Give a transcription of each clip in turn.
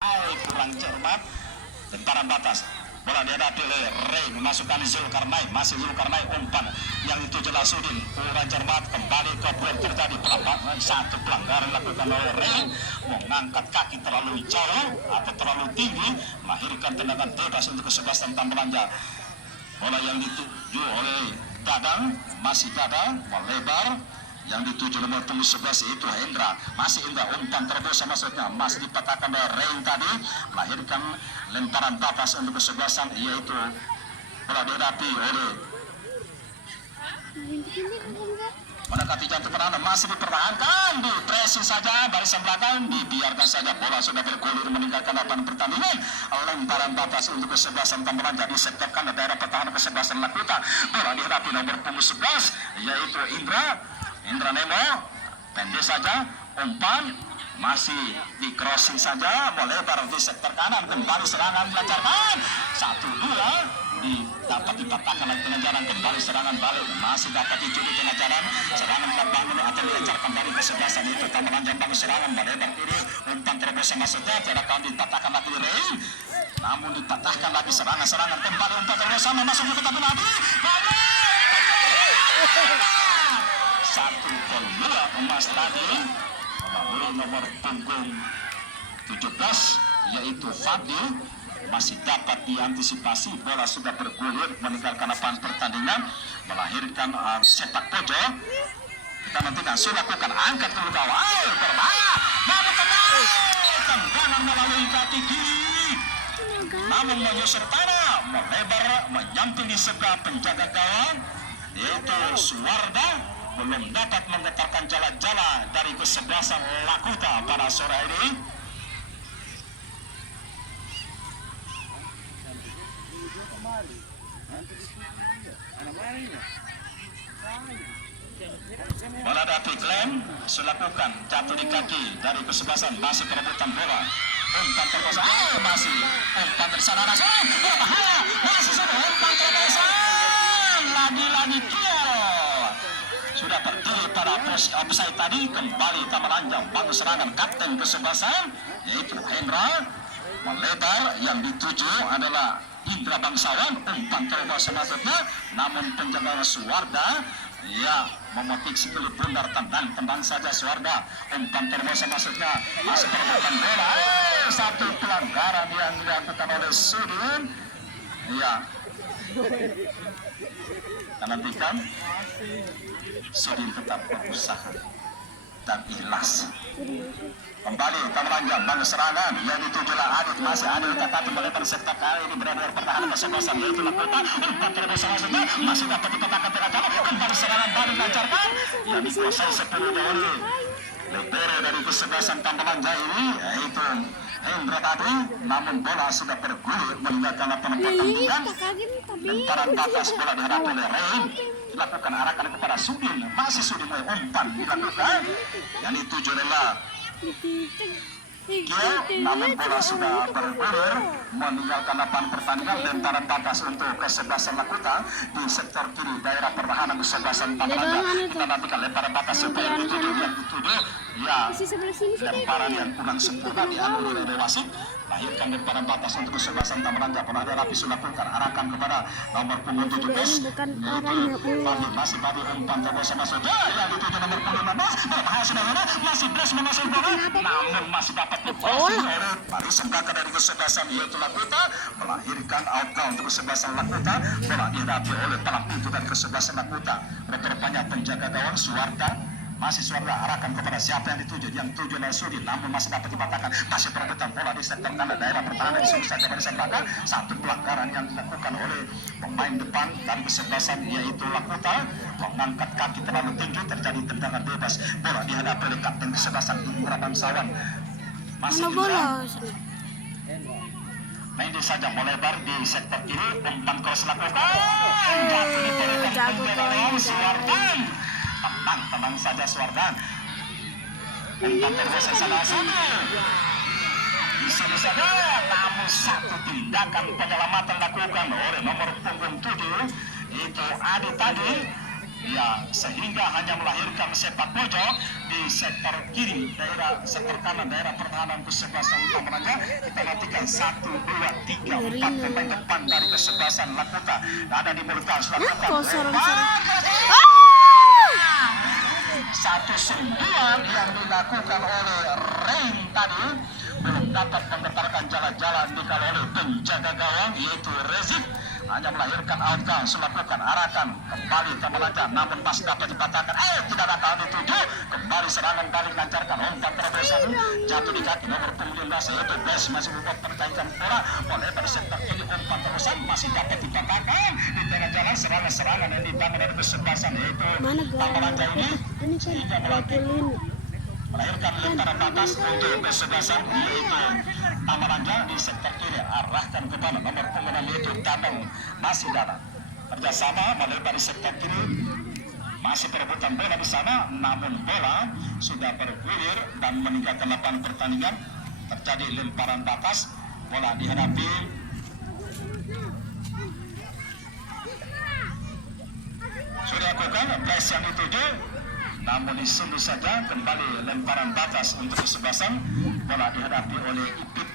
kurang cermat, tentara batas. Bola dihadapi oleh Ray, memasukkan Zulkarnain, masih Zulkarnain umpan yang itu jelas Udin, kurang cermat, kembali ke bola terjadi pelanggaran, satu pelanggaran dilakukan oleh Ray, mengangkat kaki terlalu jauh atau terlalu tinggi, melahirkan tendangan bebas untuk kesebelasan Tambelanja. Bola yang dituju oleh Dadang, masih Dadang, melebar, yang dituju nomor punggung 11 itu Hendra, masih Hendra, umpan terbosa maksudnya, masih dipatahkan oleh Rain tadi, melahirkan lemparan batas untuk kesebelasan, yaitu bola dihadapi oleh mendekati jantung pertahanan, masih dipertahankan, di pressing saja barisan belakang, dibiarkan saja, bola sudah bergulir meninggalkan lapangan pertandingan. Lemparan batas untuk kesebelasan Tambelanja di sektor kanan daerah pertahanan kesebelasan Lakuta. Bola dihadapi nomor punggung 11 yaitu Indra Nemo, pendek saja, umpan masih di crossing saja, melebar di sektor kanan, kembali serangan dilancarkan, 1-2 dapat dipatahkan lagi dengan jalan, kembali serangan balik, masih dapat dicuci dengan jalan, serangan dibangun atau dilancarkan dari kesebelasan itu Tambelanja bangun serangan, melebar kiri, umpan terbosa maksudnya, tidak akan dipatahkan lagi Ray, namun dipatahkan lagi serangan kembali umpan terbosa masuk ke kotak penalti, satu gol bola emas tadi melalui nomor punggung 17 yaitu Fadil, masih dapat diantisipasi, bola sudah bergulir meninggalkan lapangan pertandingan, melahirkan sepak pojok. Kita nantikan sudah lakukan angkat ke gawang, berbahaya, namun tendangan melalui kaki kiri, namun menyusur tanah, melebar menyamping di sebelah penjaga gawang yaitu Suwarda, belum dapat menggetarkan jala-jala dari kesebelasan Lakuta pada sore ini. Bola dari Glenn selakukan jatuh di kaki dari kesebelasan, masih perebutan bola. Umpan terbosa, masih umpan tersana berbahaya, masih sudah umpan terbosa, lagi-lagi sudah berdiri pada posisi offside tadi, kembali Tambelanja bangun serangan, kapten kesebelasan yaitu Hendra, melebar, yang dituju adalah Indra Bangsawan, umpan terbosa maksudnya, namun penjaga Suwarda ya memetik sekali bundar, tendang saja Suwarda, umpan terbosa maksudnya, masih perebutan bola, satu pelanggaran yang dilakukan oleh Sudin ya. Kita nantikan Sudin tetap berusaha dan ikhlas. Kembali Tambelanja bangun serangan yang ditujulah Adit, masih Adit tetapi melebar sektor kali ini berada di pertahanan kesebelasan yaitu Lakuta, umpan terbosa maksudnya, masih dapat dipatahkan dengan jalan, kembali serangan baru dilancarkan yang dikuasai sepenuhnya oleh libero dari kesebelasan Tambelanja ini yaitu Hendra tadi, namun bola sudah bergulir meninggalkan lapangan pertandingan. Lemparan batas bola dihadapi oleh Rain, dilakukan arahkan kepada Sudin, masih Sudin umpan dilakukan yang dituju adalah Gio, namun bola sudah bergulir meninggalkan lapangan pertandingan. Lemparan batas untuk kesebelasan Lakuta di sektor kiri daerah pertahanan kesebelasan Tambelanja. Kita nantikan lemparan batas supaya yang dituju ya, lemparan yang kurang sempurna dianulir oleh wasit, lahirkan lemparan batas untuk kesebelasan Tambelanja. Bola dihadapi lakukan arahkan kepada nomor punggung 17 masih Badi, umpan terbosa masuk yang dituju nomor punggung 16, berbahaya sudah masih belas memasuk bola, namun masih dapat diproses oleh barisan belakang dari kesebelasan yaitu Lakuta, melahirkan outgoal untuk kesebelasan Lakuta. Bola dihadapi oleh palang pintu dari kesebelasan Lakuta, rupanya penjaga gawang Suwarda, masih Suwarda arahkan kepada siapa yang dituju, yang tuju oleh Sudin, namun masih dapat dipatahkan, masih perebutan bola di sektor kanan daerah pertahanan disuruh saja barisan belakang. Satu pelanggaran yang dilakukan oleh pemain depan dari kesebelasan yaitu Lakuta, mengangkat kaki terlalu tinggi, terjadi tendangan bebas. Bola dihadapi oleh kapten kesebelasan Indra Bangsawan, masih Indra main saja melebar di sektor kiri, umpan cross lakukan, jatuh di perebutan Suwardan, tenang saja Suwardan, umpan terbosa salah satu di sini saja, namun satu tindakan penyelamatan lakukan oleh nomor punggung 7 itu Adi tadi, Ya, sehingga hanya melahirkan sepak pojok di sektor kiri sektor kanan daerah pertahanan kesebelasan Tamaraja. Kita nantikan 1, 2, 3, 4 pemain depan dari kesebelasan Lakota ada di mulut Lakuta. Satu sentuhan yang dilakukan oleh Rain tadi belum dapat menggetarkan jalan-jalan dikala oleh penjaga gawang yaitu Rezik, hanya melahirkan outcome melakukan arahkan kembali Tamaraja, namun masih dapat dipatahkan. Tidak dapat dituju kembali serangan balik lancarkan umpan terobosan jatuh di kaki nomor 19 yaitu Bes masih membuat pertaikan bola oleh pada sektor kiri umpan terobosan masih dapat dipatahkan di tengah jalan serangan-serangan yang dibangun dari kesebelasan yaitu Tamaraja ini sehingga melahirkan lemparan batas untuk kesebelasan yaitu Tamaraja di sektor kiri arahkan kepada nomor punggung yaitu Danang masih dalam kerjasama melebar di sektor kiri masih perebutan bola di sana, namun bola sudah bergulir dan meninggalkan lapangan pertandingan. Terjadi lemparan batas, bola dihadapi sudah lakukan press yang dituju, namun disundul saja kembali lemparan batas untuk kesebelasan. Bola dihadapi oleh Ipit.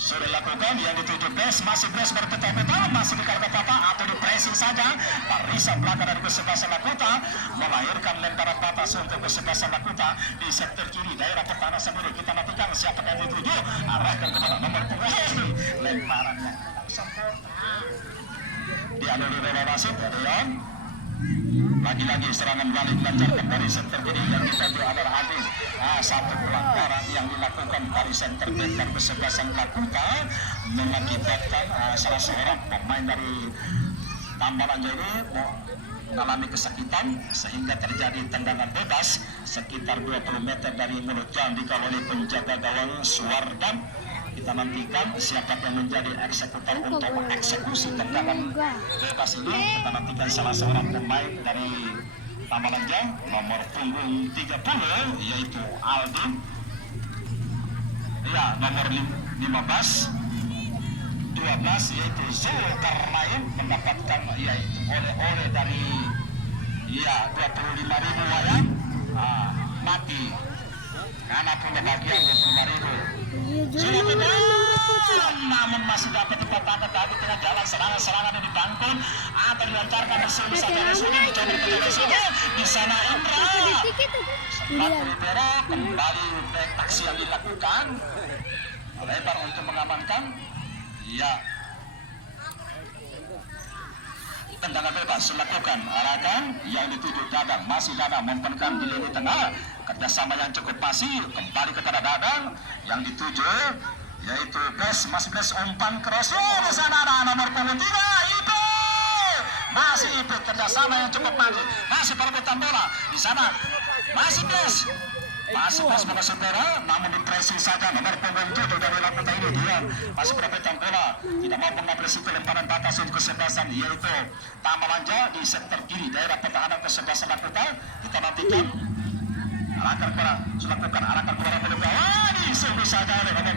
Sudah dilakukan yang dituju Bes, masih Bes berputar-putar, masih di kartu papa atau di pressing saja. Barisan belakang dari kesebelasan Lakota melahirkan lemparan batas untuk kesebelasan Lakota di sektor kiri daerah pertahanan sendiri. Kita nantikan siapa yang dituju, arahkan kepada nomor punggung. Lemparannya sempurna dialiri oleh Rasid. Lagi-lagi serangan balik lancarkan dari center kiri yang dituju adalah Adil. Satu pelanggaran yang dilakukan dari center back dan kesebelasan Lakota mengakibatkan salah seorang pemain dari Tamaraja ini mengalami kesakitan sehingga terjadi tendangan bebas sekitar 20 meter dari mulut jalan dikawal oleh penjaga gawang Suwardan. Kita nantikan siapa yang menjadi eksekutor untuk mengeksekusi tendangan bebas ini. Kita nantikan salah seorang pemain dari Tamaraja nomor punggung 30 yaitu Aldi. Ya, nomor 15 12 yaitu Zulkarnain mendapatkan yaitu oleh-oleh dari 25.000 wayang mati karena punya bagian 25.000. Namun masih dapat dipatahkan tadi tengah jalan serangan-serangan yang dibangun atau dilancarkan bersama saja di sana Indra sempat libero kembali taksi yang dilakukan lebar untuk mengamankan tendangan bebas dilakukan arahkan yang dituju Dadang masih Dadang memperkan di lini tengah kerjasama yang cukup masih kembali kepada Dadang yang dituju yaitu Bes masih Bes umpan keras di sana ada nomor punggung 3 itu masih Ipit kerjasama yang cukup maju masih perebutan bola di sana masih Bes mengasuh bola namun dipressing saja nomor punggung 7 dari Lakota ini dia masih perebutan bola tidak mau mengapresiasi lemparan batas untuk kesebelasan yaitu Tamaraja di sektor kiri daerah pertahanan kesebelasan Lakota. Kita nantikan arahkan bola dilakukan arahkan bola disuruh saja oleh nomor